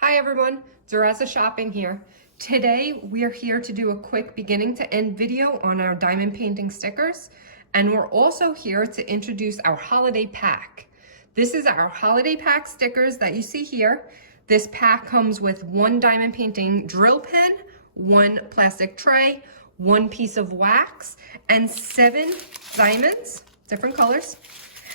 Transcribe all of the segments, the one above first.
Hi everyone, Duraza Shopping here. Today we are here to do a quick beginning to end video on our diamond painting stickers, and we're also here to introduce our holiday pack. This is our holiday pack stickers that you see here. This pack comes with one diamond painting drill pen, one plastic tray, one piece of wax, and 7 diamonds, different colors.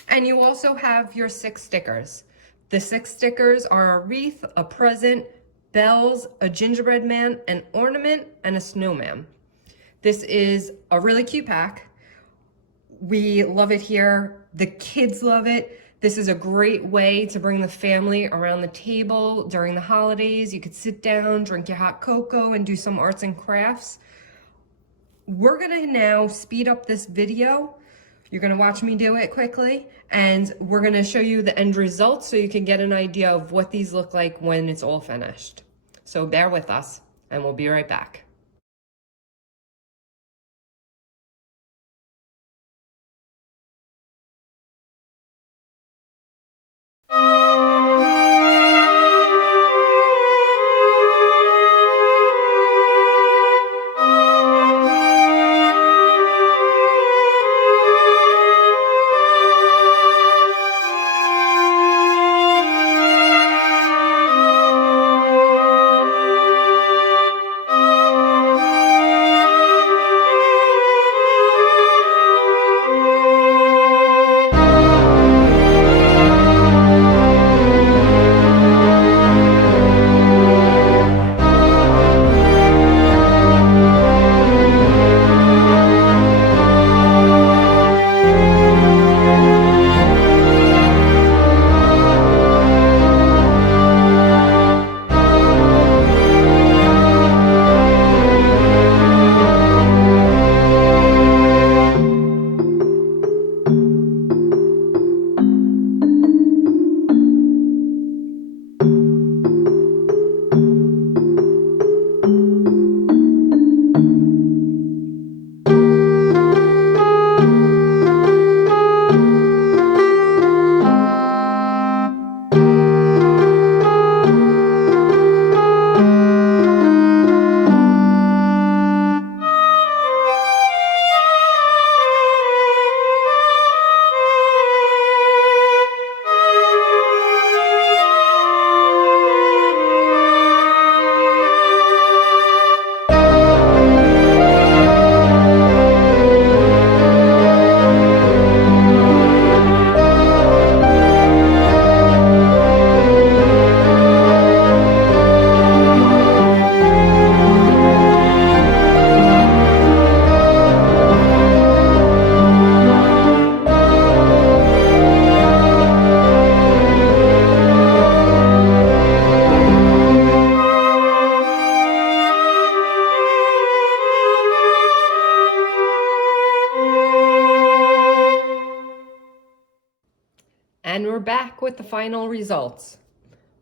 And you also have your 6 stickers. The 6 stickers are a wreath, a present, bells, a gingerbread man, an ornament, and a snowman. This is a really cute pack. We love it here. The kids love it. This is a great way to bring the family around the table during the holidays. You could sit down, drink your hot cocoa, and do some arts and crafts. We're gonna now speed up this video. You're gonna watch me do it quickly, and we're gonna show you the end result so you can get an idea of what these look like when it's all finished. So bear with us, and we'll be right back. And we're back with the final results.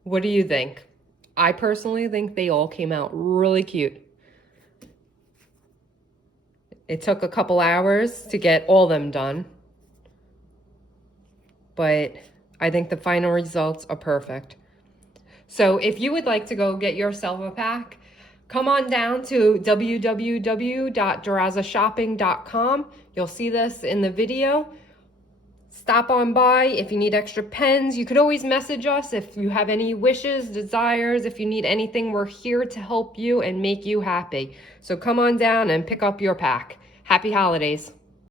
What do you think? I personally think they all came out really cute. It took a couple hours to get all them done, but I think the final results are perfect. So if you would like to go get yourself a pack, come on down to www.durazashopping.com. You'll see this in the video. Stop on by if you need extra pens. You could always message us if you have any wishes, desires, if you need anything. We're here to help you and make you happy. So come on down and pick up your pack. Happy holidays.